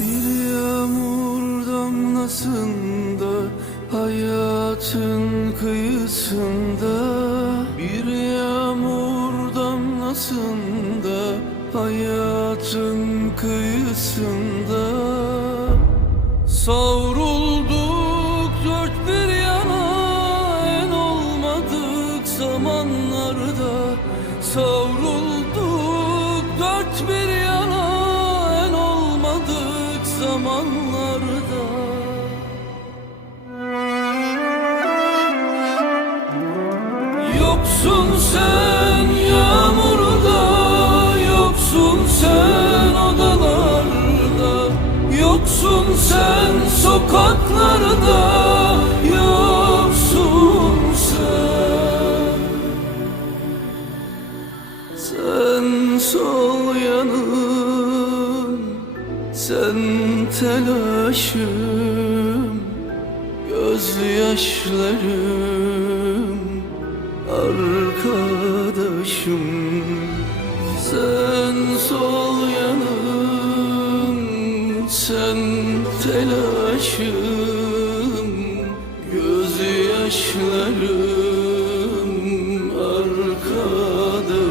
Bir yağmur damlasında Hayatın kıyısında. Bir yağmur damlasında Hayatın kıyısında. Savrulduk dört bir yana En olmadık zamanlarda. Savrulduk dört bir yana Yoksun sen yağmurda Yoksun sen odalarda Yoksun sen sokaklarda Yoksun sen. Sen sol yanım Sen telaşım Gözyaşlarım arkadaşım Sen sol yanım Sen telaşım Gözyaşlarım arkadaşım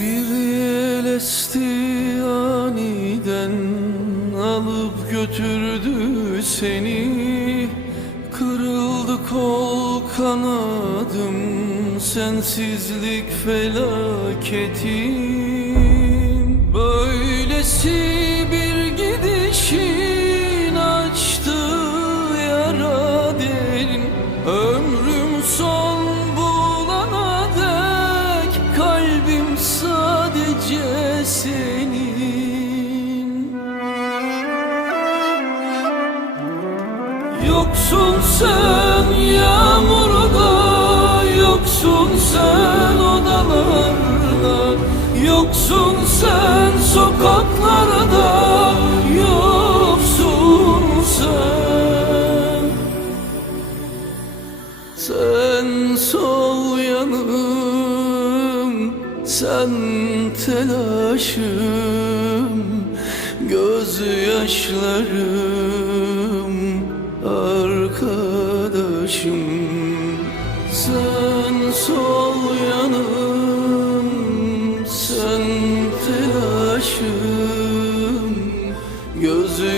Bir yel esti aniden alıp götürdü seni. Kırıldı kol kanadım sensizlik felaketim. Böylesi bir senin. Yoksun sen yağmurda Yoksun sen odalarda. Yoksun sen sokaklarda telaşım Gözyaşlarım arkadaşım. Sen sol yanım Sen telaşım Gözyaşlarım.